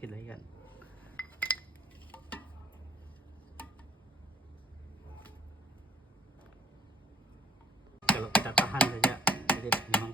gitu kan. Kalau kita tahan saja, jadi memang